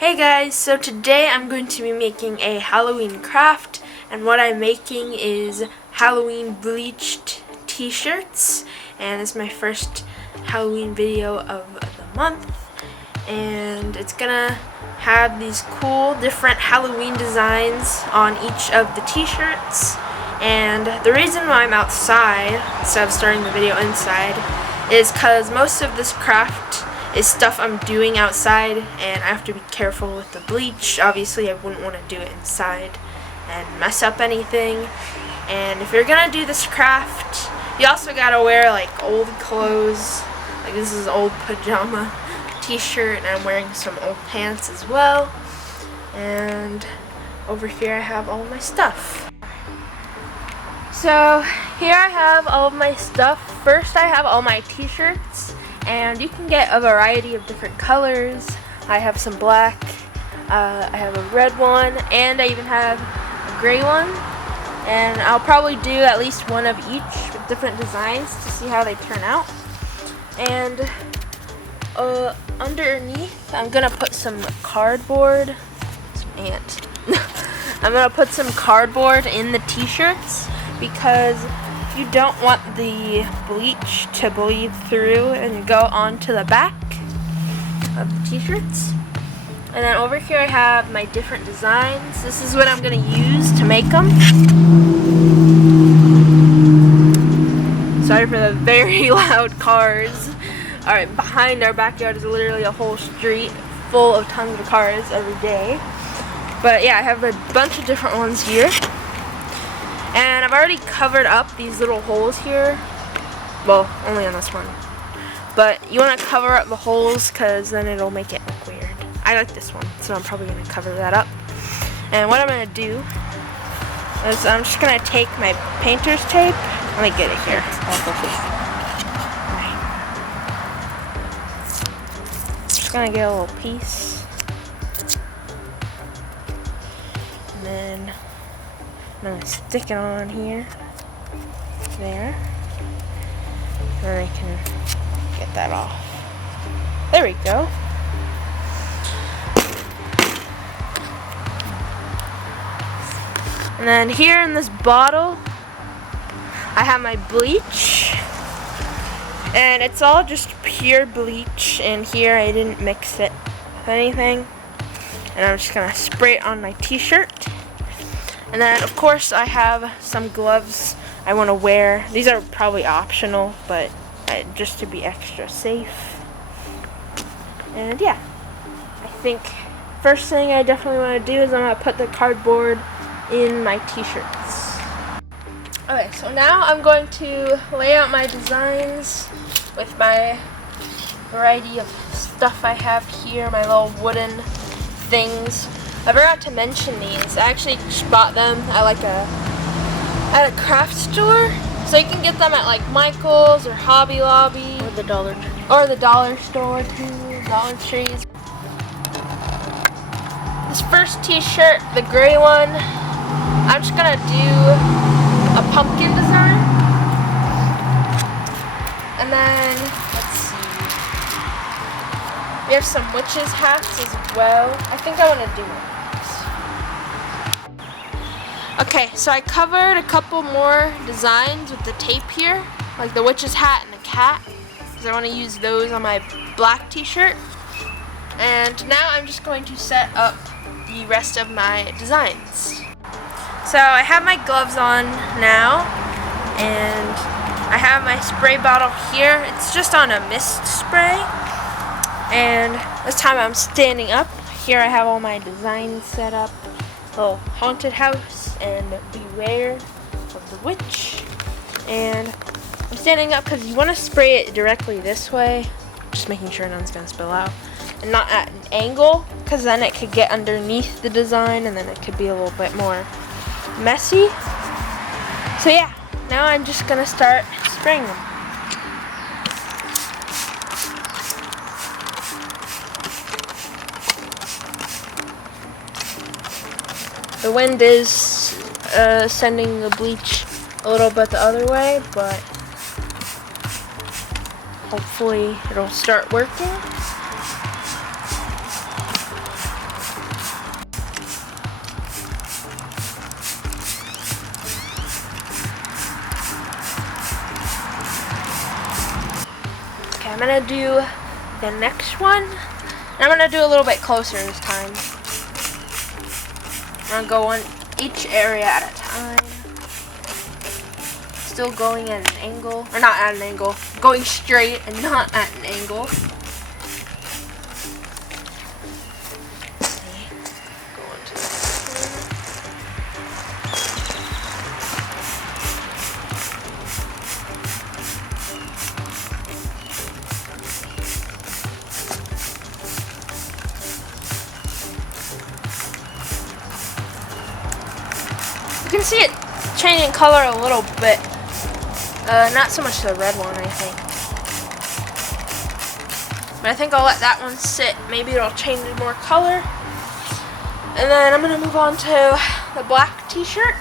Hey guys, so today I'm going to be making a Halloween craft, and what I'm making is Halloween bleached t-shirts, and this is my first Halloween video of the month, and it's gonna have these cool different Halloween designs on each of the t-shirts. And the reason why I'm outside instead of starting the video inside is because most of this craft is stuff I'm doing outside, and I have to be careful with the bleach. Obviously I wouldn't want to do it inside and mess up anything. And if you're gonna do this craft, you also gotta wear like old clothes. Like this is an old pajama t-shirt, and I'm wearing some old pants as well. And over here I have all my stuff. So here I have all of my stuff. First I have all my t-shirts, and you can get a variety of different colors. I have some black, I have a red one, and I even have a gray one. And I'll probably do at least one of each with different designs to see how they turn out. And underneath I'm gonna put some cardboard. Some ant. I'm gonna put some cardboard in the t-shirts because you don't want the bleach to bleed through and go onto the back of the t-shirts. And then over here I have my different designs. This is what I'm going to use to make them. Sorry for the very loud cars. Alright, behind our backyard is literally a whole street full of tons of cars every day. But yeah, I have a bunch of different ones here. And I've already covered up these little holes here. Well, only on this one. But you want to cover up the holes because then it'll make it look weird. I like this one, so I'm probably going to cover that up. And what I'm going to do is I'm just going to take my painter's tape. Let me get it here. Just going to get a little piece. And then I'm going to stick it on here, there, and then I can get that off. There we go. And then here in this bottle, I have my bleach, and it's all just pure bleach. And here I didn't mix it with anything, and I'm just going to spray it on my t-shirt. And then, of course, I have some gloves I want to wear. These are probably optional, but just to be extra safe. And yeah, I think first thing I definitely want to do is I'm going to put the cardboard in my t-shirts. Okay, so now I'm going to lay out my designs with my variety of stuff I have here, my little wooden things. I forgot to mention these. I actually just bought them at a craft store. So you can get them at like Michael's or Hobby Lobby. Or the Dollar Tree. Or the dollar store too, Dollar Trees. This first t-shirt, the gray one, I'm just gonna do a pumpkin design. And then, let's see. We have some witches hats as well. I think I want to do one. Okay, so I covered a couple more designs with the tape here, like the witch's hat and the cat, because I want to use those on my black t-shirt. And now I'm just going to set up the rest of my designs. So I have my gloves on now, and I have my spray bottle here. It's just on a mist spray. And this time I'm standing up. Here I have all my designs set up. Little haunted house and beware of the witch. And I'm standing up because you want to spray it directly this way. Just making sure none's going to spill out. And not at an angle, because then it could get underneath the design and then it could be a little bit more messy. So yeah, now I'm just going to start spraying them. The wind is sending the bleach a little bit the other way, but hopefully it'll start working. Okay, I'm gonna do the next one. And I'm gonna do a little bit closer this time. I'm gonna go on each area at a time. Still going at an angle, or not at an angle, going straight and not at an angle. Go on to the next one. You can see it changing color a little bit. Not so much the red one, I think. But I think I'll let that one sit. Maybe it'll change more color. And then I'm going to move on to the black t-shirt.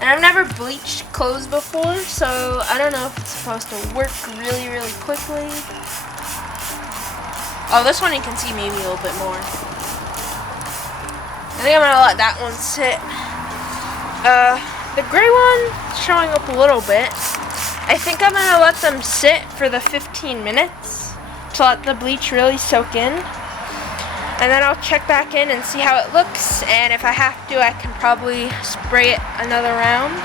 And I've never bleached clothes before, so I don't know if it's supposed to work really, really quickly. Oh, this one you can see maybe a little bit more. I think I'm going to let that one sit. The gray one showing up a little bit. I think I'm going to let them sit for the 15 minutes to let the bleach really soak in. And then I'll check back in and see how it looks. And if I have to, I can probably spray it another round.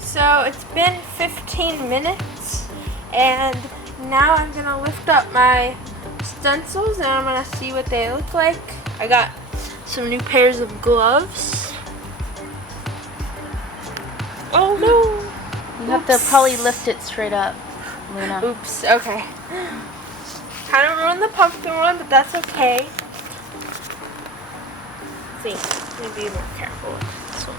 So it's been 15 minutes. And now I'm going to lift up my stencils and I'm going to see what they look like. I got some new pairs of gloves. Oh no! You have to probably lift it straight up, Luna. Oops, okay. Kind of ruined the pumpkin one, but that's okay. Let's see, let me be more careful with this one.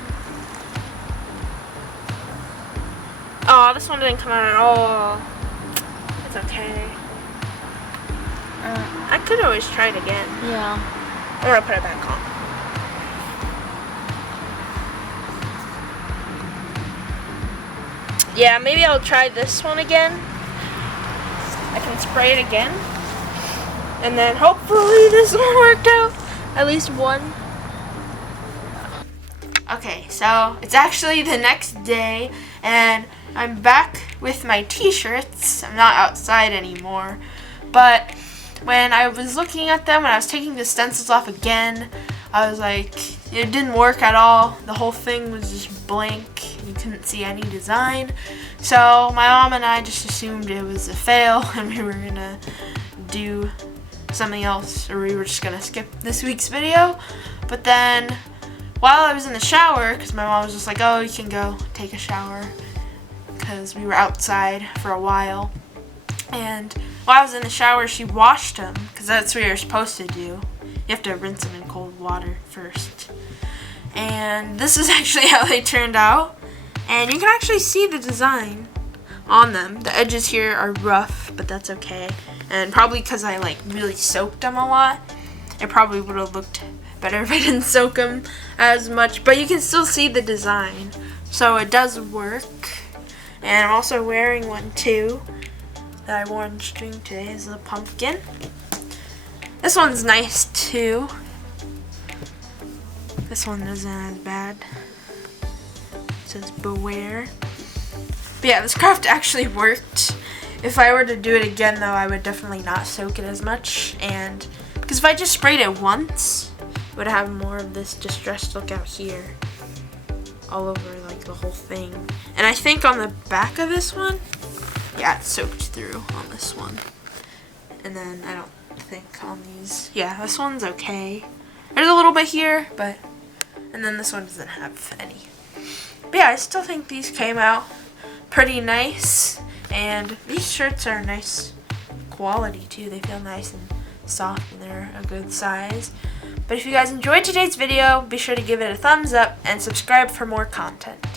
Oh, this one didn't come out at all. It's okay. I could always try it again. Yeah. I'm gonna put it back on. Yeah, maybe I'll try this one again. I can spray it again. And then hopefully this one worked out. At least one. Okay, so it's actually the next day and I'm back with my t-shirts. I'm not outside anymore. But when I was looking at them, when I was taking the stencils off again, I was like, it didn't work at all. The whole thing was just blank. You couldn't see any design. So my mom and I just assumed it was a fail and we were gonna do something else, or we were just gonna skip this week's video. But then while I was in the shower, because my mom was just like, oh, you can go take a shower, because we were outside for a while. And while I was in the shower, she washed them, because that's what you're supposed to do. You have to rinse them in cold water first. And this is actually how they turned out. And you can actually see the design on them. The edges here are rough, but that's okay. And probably because I like really soaked them a lot, it probably would have looked better if I didn't soak them as much. But you can still see the design. So it does work. And I'm also wearing one too that I wore in string today is the pumpkin. This one's nice too. This one isn't as bad. It says beware. But yeah, this craft actually worked. If I were to do it again though, I would definitely not soak it as much. And because if I just sprayed it once, it would have more of this distressed look out here. All over like the whole thing. And I think on the back of this one, yeah, it's soaked through on this one. And then I don't think on these, yeah, this one's okay. There's a little bit here, but, and then this one doesn't have any. But yeah, I still think these came out pretty nice. And these shirts are nice quality too. They feel nice and soft and they're a good size. But if you guys enjoyed today's video, be sure to give it a thumbs up and subscribe for more content.